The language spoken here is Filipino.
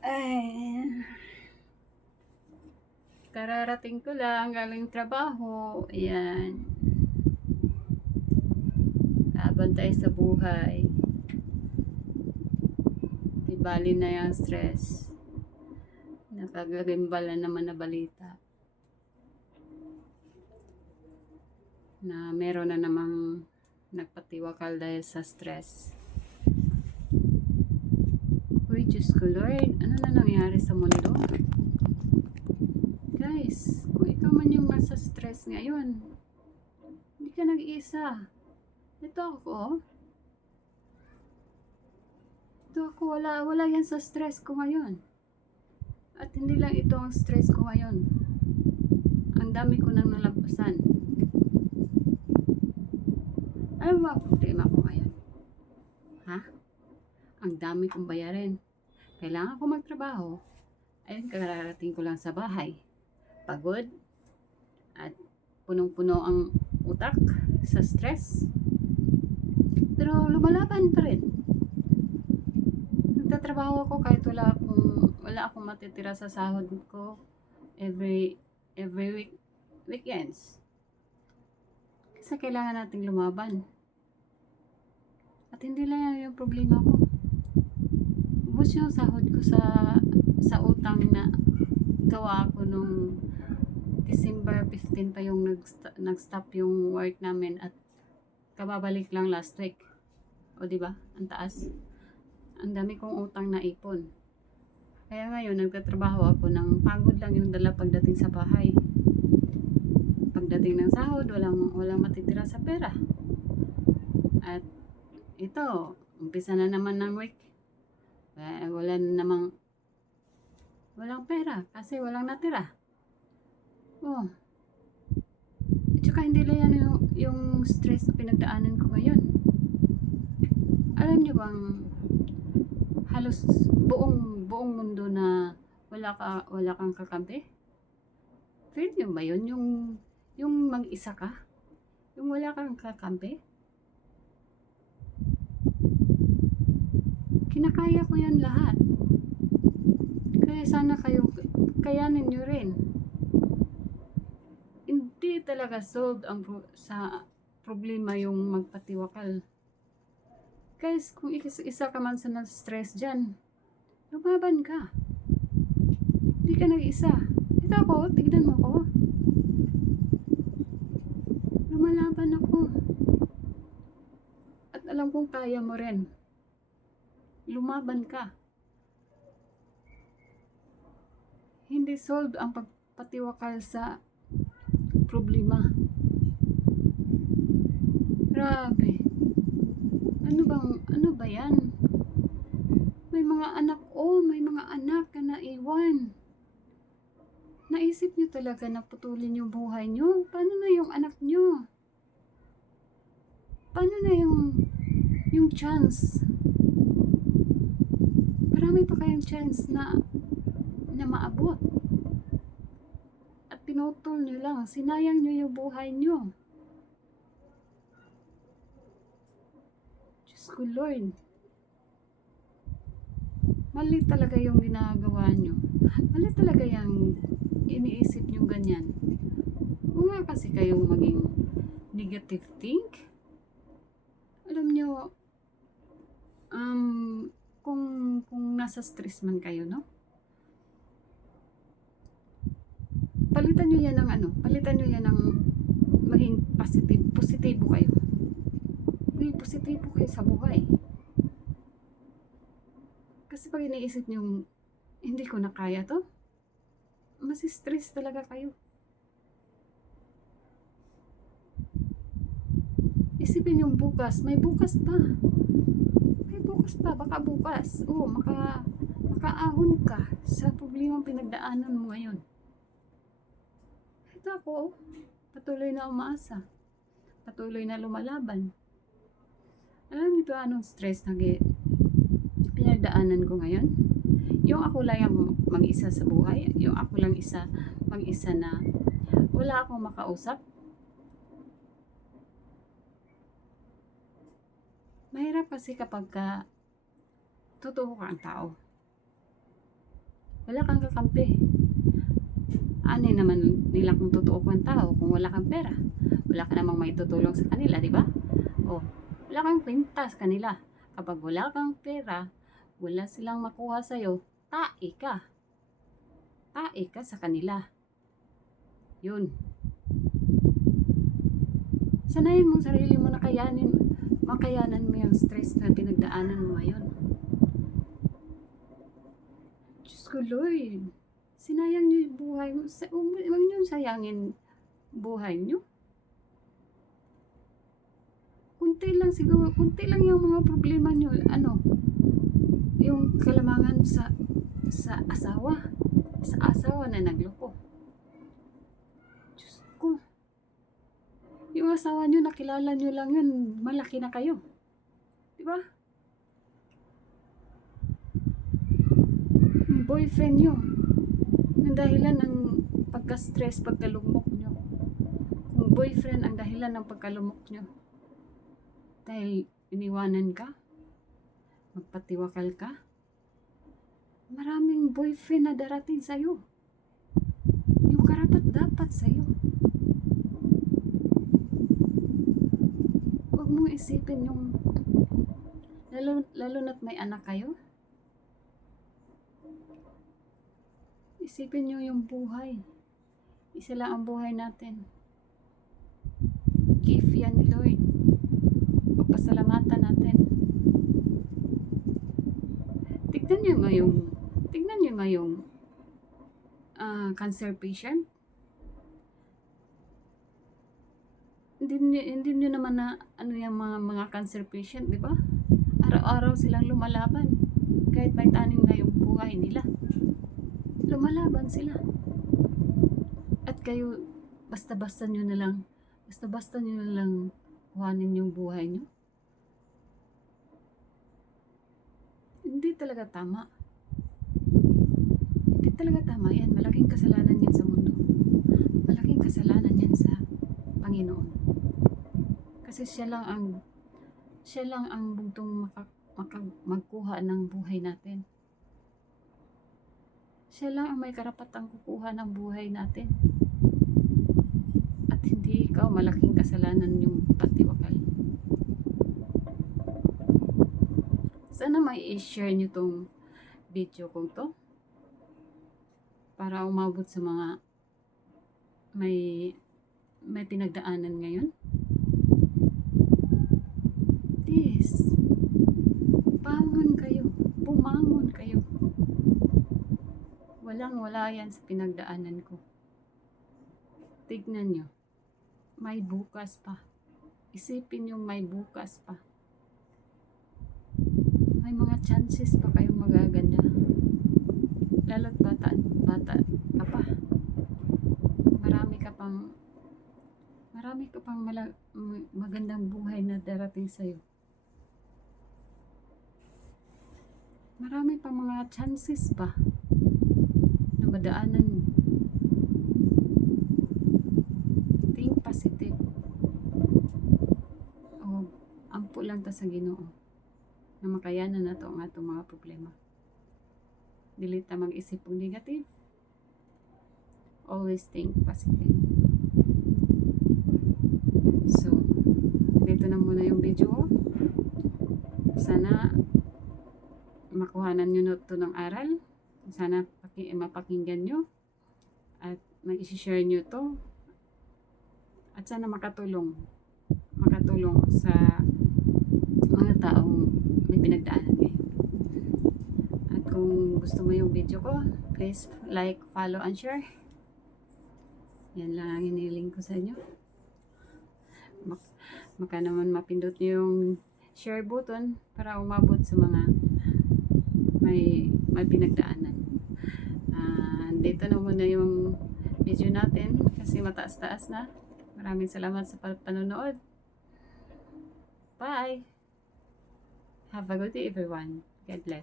Ay, Kararating ko lang galing trabaho. Ayan. Laban tayo sa buhay. Di bali na yung stress. Nakagagimbala naman na balita na meron na namang nagpatiwakal dahil sa stress. Uy, Diyos ko Lord, ano na nangyari sa mundo? Guys, kung ikaw man yung nasa stress ngayon, hindi ka nag-iisa. Ito ako, oh. Ito ako, wala yan sa stress ko ngayon. At hindi lang ito ang stress ko ngayon. Ang dami ko nang nalampasan. Ano ba ang problema ko ngayon? Ha? Ang dami kong bayarin. Kailangan ko magtrabaho. Ayun, kararating ko lang sa bahay. Pagod. At punong-puno ang utak sa stress. Pero lumalaban pa rin. Nagtatrabaho ako kahit wala akong matitira sa sahod ko every weekends. Kasi kailangan nating lumaban. At hindi lang yan yung problema ko. Ubus yung sahod ko sa utang na gawa ko nung December 15 pa yung nag-stop yung work namin at kababalik lang last week. O di ba? Ang taas. Ang dami kong utang na ipon. Kaya ngayon nagtatrabaho ako ng pagod lang yung dala pagdating sa bahay. Pagdating ng sahod, walang matitira sa pera. At ito, umpisa na naman ng week. Walang pera kasi walang natira. Oh, at saka hindi lang yan yung stress na pinagdaanan ko ngayon. Alam niyo bang halos buong mundo na wala kang kakampi? Feel niyo ba yun? Yung mag-isa ka? Yung wala kang kakampi? Kinakaya ko yan lahat. Kaya sana kayanin nyo rin. Hindi talaga solved sa problema yung magpatiwakal. Guys, kung isa ka man sa na-stress dyan, lumaban ka. Hindi ka nag-isa. Ito ako, tignan mo ko. Lumalaban ako. At alam kong kaya mo rin. Lumaban ka. Hindi solved ang pagpatiwakal sa problema. Grabe. Ano ba yan? May mga anak na naiwan. Naisip niyo talaga na putulin yung buhay niyo? Paano na yung anak niyo? Paano na yung chance? Marami pa kayong chance na maabot. At pinutol niyo lang. Sinayang niyo yung buhay niyo. Diyos ko Lord. Mali talaga yung ginagawa niyo. Mali talaga yung iniisip niyo ganyan. Kung nga kasi kayong maging negative think, alam niyo, kung nasa stress man kayo, no? Palitan niyo yan ng maging positibo kayo. Maging positibo kayo sa buhay. Kasi pag iniisip niyo, hindi ko na kaya to, mas stress talaga kayo. Isipin yung bukas, may bukas pa. Baka bukas. Makaahon ka sa problemang pinagdaanan mo ngayon. Ito ako, patuloy na umaasa. Patuloy na lumalaban. Alam niyo ba anong stress na pinagdaanan ko ngayon? Yung ako lang yung mag-isa sa buhay. Yung ako lang mag-isa na wala akong makausap. Mahirap kasi kapag totoo ka ang tao. wala kang kakampi. Ano naman nila kung totoo kang tao kung wala kang pera? Wala ka namang maitutulong sa kanila, di ba? O, wala kang kwenta sa kanila. Kapag wala kang pera, wala silang makuha sa'yo, tae ka. Tae ka sa kanila. Yun. Sanayin mo sarili mo na makayanan mo yung stress na pinagdaanan mo ngayon. Diyos ko Lord, sinayang niyo yung buhay mo. Huwag niyo sayangin buhay niyo. Kunti lang siguro, kunti lang yung mga problema niyo. Ano? Yung kalamangan sa asawa. Sa asawa na nagloko. Diyos ko. Yung asawa niyo, nakilala niyo lang yun, malaki na kayo. Diba? Yung boyfriend niyo, ang dahilan ng pagka-stress, pagkalugmok niyo. Kung boyfriend ang dahilan ng pagkalumok niyo, dahil iniwanan ka, magpatiwakal ka, maraming boyfriend na darating sa'yo. Yung karapat dapat sa'yo. Huwag mong isipin yung, lalo na't may anak kayo, isipin nyo yung buhay. Isa lang ang buhay natin. Gift yan ni Lord. Pagpasalamatan natin. Tignan nyo nga yung cancer patient. Hindi nyo naman na ano yung mga cancer patient, di ba? Araw-araw silang lumalaban. Kahit may tanim na yung buhay nila. Lumalaban sila. At kayo, basta-basta nyo na lang kuhanin yung buhay nyo. Hindi talaga tama. Hindi talaga tama yan. Malaking kasalanan yan sa mundo. Malaking kasalanan yan sa Panginoon. Kasi siya lang ang bugtong magkuha ng buhay natin. Siya lang ang may karapatang kukuha ng buhay natin. At hindi ikaw, malaking kasalanan yung patiwakal. Sana may i-share nyo tong video kong to para umabot sa mga may pinagdaanan ngayon. Please, bumangon kayo. Walang-wala yan sa pinagdaanan ko. Tignan nyo, may bukas pa. Isipin nyo may bukas pa. May mga chances pa kayong magaganda. Lalo't bata ka pa. Marami ka pang magandang buhay na darating sa'yo. Marami pang mga chances pa na madaanan mo. Think positive. O, ampo lang ta sa Ginoo na makayanan na to ang atong mga problema. Dili ta mag-isip og negative. Always think positive. So, dito na muna yung video ko. Sana makuhanan nyo to ng aral. Sana mapakinggan nyo at mag-share nyo to. At sana makatulong sa mga taong may pinagdaanan ngayon. At kung gusto mo yung video ko, please like, follow, and share. Yan lang ang hinihiling ko sa inyo. Maka naman mapindot nyo yung share button para umabot sa mga may pinagdaanan. Dito na muna yung video natin kasi mataas-taas na. Maraming salamat sa panonood. Bye! Have a good day everyone. God bless.